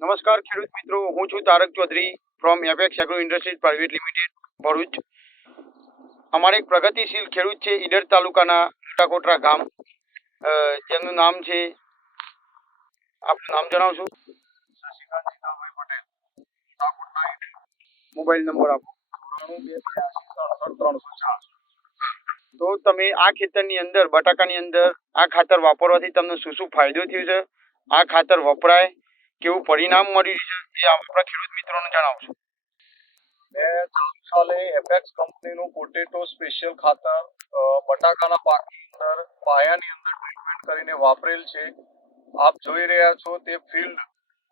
નમસ્કાર ખેડૂત મિત્રો, હું છું Tarak Chaudhary from Apex Agro Industries Private Limited Bharuch. અમારે એક પ્રગતિશીલ ખેડૂત છે ઈડર તાલુકાના મોટાકોટરા ગામ, જેમનું નામ છે, આપનું નામ જણાવશો? શશિકાંત જીતાભાઈ પટેલ, મોટાકોટરા ઈડર. મોબાઈલ નંબર આપો. 9282 તો તમે આ ખેતરની અંદર બટાકાની અંદર આ ખાતર વાપરવાથી તમને શું શું ફાયદો થયો છે, આ ખાતર વપરાય કેવું પરિણામ મળી રહ્યું છે, એ આપણા ખેડૂત મિત્રોને જણાવશો. મેં ચાલુ સાલે એપેક્સ કંપનીનું પોટેટો સ્પેશિયલ ખાતર બટાકાના પાકની અંદર પાયાની અંદર ટ્રીટમેન્ટ કરીને વાપરેલ છે. આપ જોઈ રહ્યા છો તે ફિલ્ડ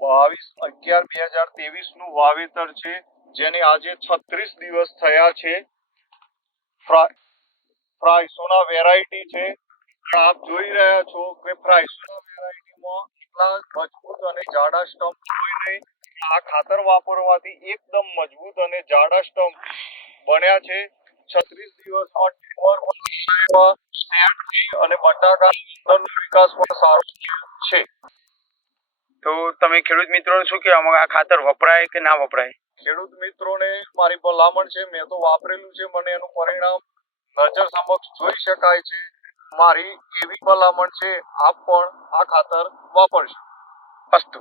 22/11/2023 નું વાવેતર છે, જેને આજે 36 દિવસ થયા છે. ફ્રાઇસોના વેરાયટી છે. આપ જોઈ રહ્યા છો કે ફ્રાઇસોના વેરાયટીમાં એટલા મજબૂત અને જાડા સ્ટમ્પ જોઈને આ ખાતર વાપરવાથી એકદમ મજબૂત અને જાડા સ્ટમ્પ બન્યા છે. 36 દિવસમાં ટીમર અને બટાકાનો વિકાસ પણ સારો છે. તો તમે ખેડૂત મિત્રોને શું કહેવા આ ખાતર વપરાય કે ના વપરાય? ખેડૂત મિત્રોને મારી ભલામણ છે, મેં તો વાપરેલું છે, મને એનું પરિણામ નજર સમક્ષ જોઈ શકાય છે. મારી એવી ભલામણ છે, આપ પણ આ ખાતર વાપરશો. અસ્તુ.